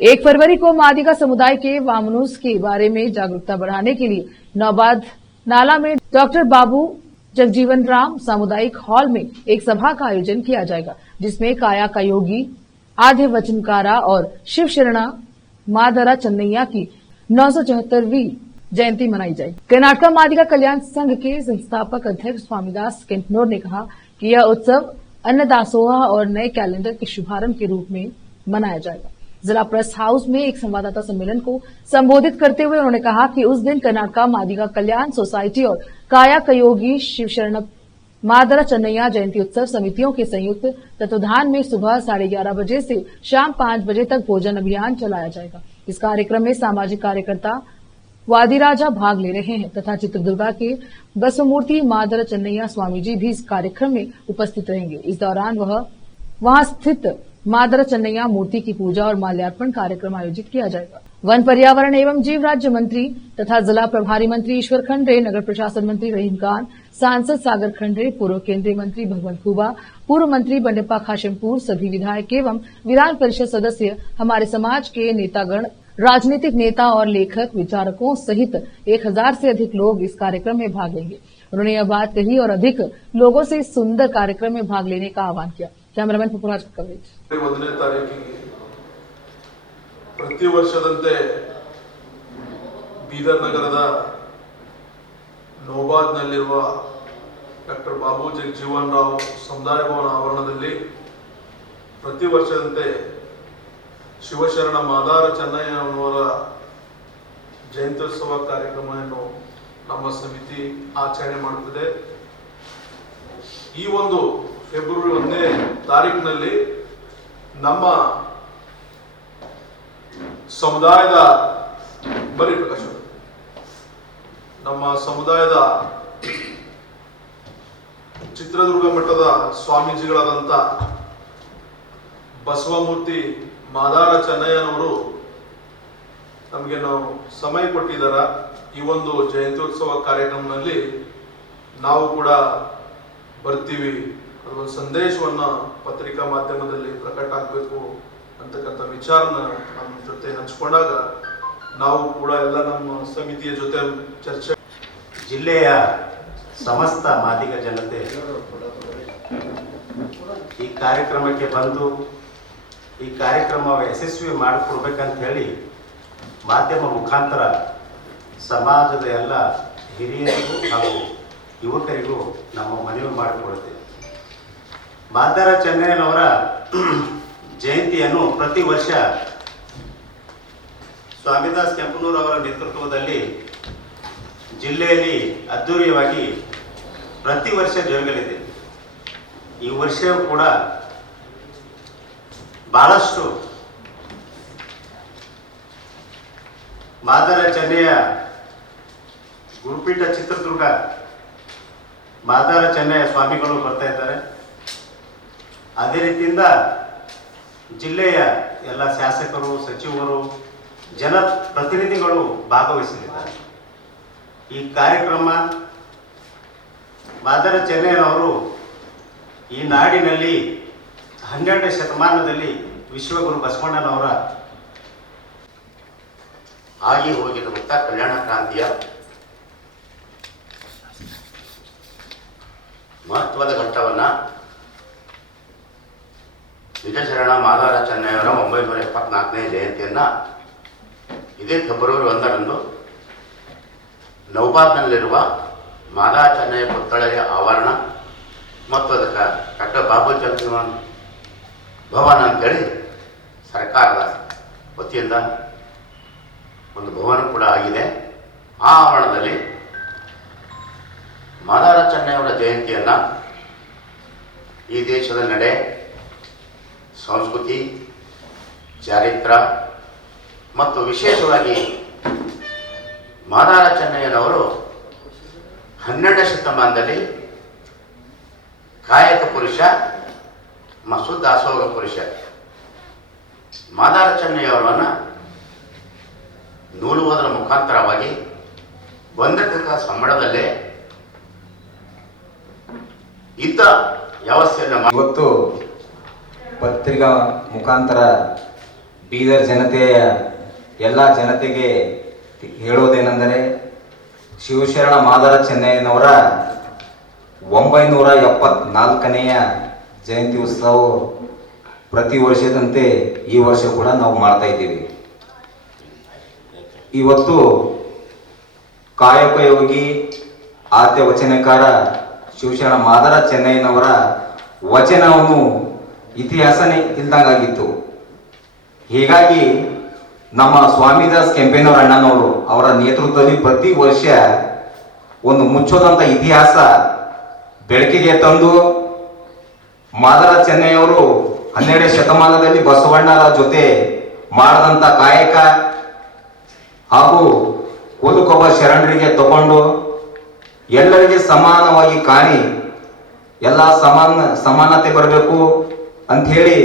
1 फरवरी को मादिगा समुदाय के वामनुस के बारे में जागरूकता बढ़ाने के लिए नौबाद नाला में डॉक्टर बाबू जगजीवन राम सामुदायिक हॉल में एक सभा का आयोजन किया जाएगा, जिसमें काया का योगी आद्य वचनकारा और शिव शरणा मादरा चन्नैया की 974वीं जयंती मनाई जाएगी। कर्नाटका मादिगा कल्याण संघ के संस्थापक अध्यक्ष स्वामीदास केंटनोर ने कहा कि यह उत्सव अन्नदासोह और नए कैलेंडर के शुभारंभ के रूप में मनाया जाएगा। जिला प्रेस हाउस में एक संवाददाता सम्मेलन को संबोधित करते हुए उन्होंने कहा कि उस दिन कर्नाटका मादिगा कल्याण सोसाइटी और काया कयोगी शिवशरण मादरा चन्नैया जयंती उत्सव समितियों के संयुक्त तत्वाधान में सुबह 11:30 बजे से शाम 5 बजे तक भोजन अभियान चलाया जाएगा। इस कार्यक्रम में सामाजिक कार्यकर्ता वादिराजा भाग ले रहे हैं तथा चित्रदुर्गा के बसवमूर्ति मादरा चन्नैया स्वामी जी भी इस कार्यक्रम में उपस्थित रहेंगे। इस दौरान वहां स्थित मादरा चन्नैया मूर्ति की पूजा और माल्यार्पण कार्यक्रम आयोजित किया जाएगा। वन पर्यावरण एवं जीव राज्य मंत्री तथा जिला प्रभारी मंत्री ईश्वर खंड्रे, नगर प्रशासन मंत्री रहीम खान, सांसद सागर खंड्रे, पूर्व केंद्रीय मंत्री भगवंत खुबा, पूर्व मंत्री बंडेप्पा खाशेमपुर, सभी विधायक एवं विधान परिषद सदस्य, हमारे समाज के नेतागण, राजनीतिक नेता और लेखक विचारकों सहित 1000 से अधिक लोग इस कार्यक्रम में भाग लेंगे। उन्होंने यह बात कही और अधिक लोगों से इस सुंदर कार्यक्रम में भाग लेने का आह्वान किया। कैमरामैन पुपुराज का कवरेज। 1ನೇ ತಾರೀಕಿಗೆ ಪ್ರತಿ ವರ್ಷದಂತೆ ಬೀದರ್ ನಗರದ ನೌಬಾದ್ನಲ್ಲಿರುವ ಡಾಕ್ಟರ್ ಬಾಬು ಜಗಜೀವನ್ ರಾವ್ ಸಮುದಾಯ ಭವನ ಆವರಣದಲ್ಲಿ ಪ್ರತಿ ವರ್ಷದಂತೆ ಶಿವಶರಣ ಮಾದಾರ ಚನ್ನಯ್ಯ ಅವರ ಜಯಂತ್ಯೋತ್ಸವ ಕಾರ್ಯಕ್ರಮವನ್ನು ನಮ್ಮ ಸಮಿತಿ ಆಚರಣೆ ಮಾಡುತ್ತದೆ। ಈ ಒಂದು ಫೆಬ್ರವರಿ 1ನೇ ತಾರೀಕಿನಲ್ಲಿ ನಮ್ಮ ಸಮುದಾಯದ ಚಿತ್ರದುರ್ಗ ಮಠದ ಸ್ವಾಮೀಜಿಗಳಾದಂಥ ಬಸವಮೂರ್ತಿ ಮಾದಾರ ಚನ್ನಯ್ಯನವರು ನಮಗೆ ಸಮಯ ಕೊಟ್ಟಿದ್ದಾರೆ। ಈ ಒಂದು ಜಯಂತ್ಯೋತ್ಸವ ಕಾರ್ಯಕ್ರಮದಲ್ಲಿ ನಾವು ಕೂಡ ಬರ್ತೀವಿ, ಅದೊಂದು ಸಂದೇಶವನ್ನು ಪತ್ರಿಕಾ ಮಾಧ್ಯಮದಲ್ಲಿ ಪ್ರಕಟ ಆಗಬೇಕು ಅಂತಕ್ಕಂಥ ವಿಚಾರನ ನಮ್ಮ ಜೊತೆ ಹಂಚಿಕೊಂಡಾಗ ನಾವು ಕೂಡ ಎಲ್ಲ ನಮ್ಮ ಸಮಿತಿಯ ಜೊತೆ ಚರ್ಚೆ ಜಿಲ್ಲೆಯ ಸಮಸ್ತ ಮಾದಿಗ ಜನತೆ ಈ ಕಾರ್ಯಕ್ರಮಕ್ಕೆ ಬಂದು ಈ ಕಾರ್ಯಕ್ರಮ ಯಶಸ್ವಿ ಮಾಡಿಕೊಡ್ಬೇಕಂತ ಹೇಳಿ ಮಾಧ್ಯಮ ಮುಖಾಂತರ ಸಮಾಜದ ಎಲ್ಲ ಹಿರಿಯರಿಗೂ ಹಾಗೂ ಯುವಕರಿಗೂ ನಮ್ಮ ಮನವಿ ಮಾಡಿಕೊಡ್ತೇವೆ। ಮಾದಾರ ಚನ್ನಯ್ಯನವರ ಜಯಂತಿಯನ್ನು ಪ್ರತಿ ವರ್ಷ ಸ್ವಾಮಿದಾಸ್ ಕೆಂಪನೂರ್ ಅವರ ನೇತೃತ್ವದಲ್ಲಿ ಜಿಲ್ಲೆಯಲ್ಲಿ ಅದ್ದೂರಿಯಾಗಿ ಪ್ರತಿ ವರ್ಷ ಜರುಗಲಿದೆ। ಈ ವರ್ಷವೂ ಕೂಡ ಬಹಳಷ್ಟು ಮಾದಾರ ಚನ್ನಯ್ಯ ಗುರುಪೀಠ ಚಿತ್ರದುರ್ಗ ಮಾದಾರ ಚನ್ನಯ್ಯ ಸ್ವಾಮಿಗಳು ಬರ್ತಾ ಇದ್ದಾರೆ। ಅದೇ ರೀತಿಯಿಂದ ಜಿಲ್ಲೆಯ ಎಲ್ಲ ಶಾಸಕರು, ಸಚಿವರು, ಜನಪ್ರತಿನಿಧಿಗಳು ಭಾಗವಹಿಸಲಿದ್ದಾರೆ। ಈ ಕಾರ್ಯಕ್ರಮ ಮಾದಾರ ಚನ್ನಯ್ಯನವರು ಈ ನಾಡಿನಲ್ಲಿ 12ನೇ ಶತಮಾನದಲ್ಲಿ ವಿಶ್ವಗುರು ಬಸವಣ್ಣನವರ ಆಗಿ ಹೋಗಿರುವಂಥ ಕಲ್ಯಾಣ ಕ್ರಾಂತಿಯ ಮಹತ್ವದ ಘಟ್ಟವನ್ನು ನಿಜಶರಣ ಮಾದಾರ ಚನ್ನಯ್ಯನವರ 974ನೇ ಜಯಂತಿಯನ್ನು ಇದೇ ಫೆಬ್ರವರಿ 1ರಂದು ನೌಬಾದ್ನಲ್ಲಿರುವ ಮಾದಾರ ಚನ್ನಯ್ಯ ಪುತ್ಥಳಿಯ ಆವರಣ ಮತ್ತು ಅದಕ್ಕೆ ಡಾಕ್ಟರ್ ಬಾಬು ಜಗಜೀವನ್ ಭವನ ಅಂತೇಳಿ ಸರ್ಕಾರದ ವತಿಯಿಂದ ಒಂದು ಭವನ ಕೂಡ ಆಗಿದೆ। ಆ ಆವರಣದಲ್ಲಿ ಮಾದಾರ ಚನ್ನಯ್ಯನವರ ಜಯಂತಿಯನ್ನು ಈ ದೇಶದ ನಡೆ, ಸಂಸ್ಕೃತಿ, ಚಾರಿತ್ರ ಮತ್ತು ವಿಶೇಷವಾಗಿ ಮಾದಾರ ಚನ್ನಯ್ಯನವರು 12ನೇ ಶತಮಾನದಲ್ಲಿ ಕಾಯಕ ಪುರುಷ ಮತ್ತು ದಾಸೋಹ ಪುರುಷ ಮಾದಾರ ಚನ್ನಯ್ಯವರನ್ನು ನೂಲುವುದರ ಮುಖಾಂತರವಾಗಿ ಬಂಧಕ ಸಂಬಳದಲ್ಲೇ ಇದ್ದ ವ್ಯವಸ್ಥೆಯನ್ನು ಇವತ್ತು ಪತ್ರಿಕಾ ಮುಖಾಂತರ ಬೀದರ್ ಜನತೆಯ ಎಲ್ಲ ಜನತೆಗೆ ಹೇಳೋದೇನೆಂದರೆ ಶಿವಶರಣ ಮಾದಾರ ಚೆನ್ನಯ್ಯನವರ 974ನೆಯ ಜಯಂತಿ ಉತ್ಸವ ಪ್ರತಿ ವರ್ಷದಂತೆ ಈ ವರ್ಷ ಕೂಡ ನಾವು ಮಾಡ್ತಾ ಇದ್ದೀವಿ. ಇವತ್ತು ಕಾಯಕಯೋಗಿ ಆದ್ಯ ವಚನಕಾರ ಶಿವಶರಣ ಮಾದಾರ ಚೆನ್ನಯ್ಯನವರ ವಚನವನ್ನು ಇತಿಹಾಸನೇ ಇಲ್ದಂಗಾಗಿತ್ತು. ಹೀಗಾಗಿ ನಮ್ಮ ಸ್ವಾಮಿದಾಸ್ ಕೆಂಪೇನವರ ಅಣ್ಣನವರು ಅವರ ನೇತೃತ್ವದಲ್ಲಿ ಪ್ರತಿ ವರ್ಷ ಒಂದು ಮುಚ್ಚೋದಂತ ಇತಿಹಾಸ ಬೆಳಕಿಗೆ ತಂದು ಮಾದಾರ ಚೆನ್ನಯ್ಯವರು 12ನೇ ಶತಮಾನದಲ್ಲಿ ಬಸವಣ್ಣರ ಜೊತೆ ಮಾಡದಂತ ಕಾಯಕ ಹಾಗೂ ಕೂದುಕೊಬ್ಬ ಶರಣರಿಗೆ ತಗೊಂಡು ಎಲ್ಲರಿಗೆ ಸಮಾನವಾಗಿ ಕಾಣಿ ಎಲ್ಲ ಸಮಾನತೆ ಬರಬೇಕು ಅಂತ ಹೇಳಿ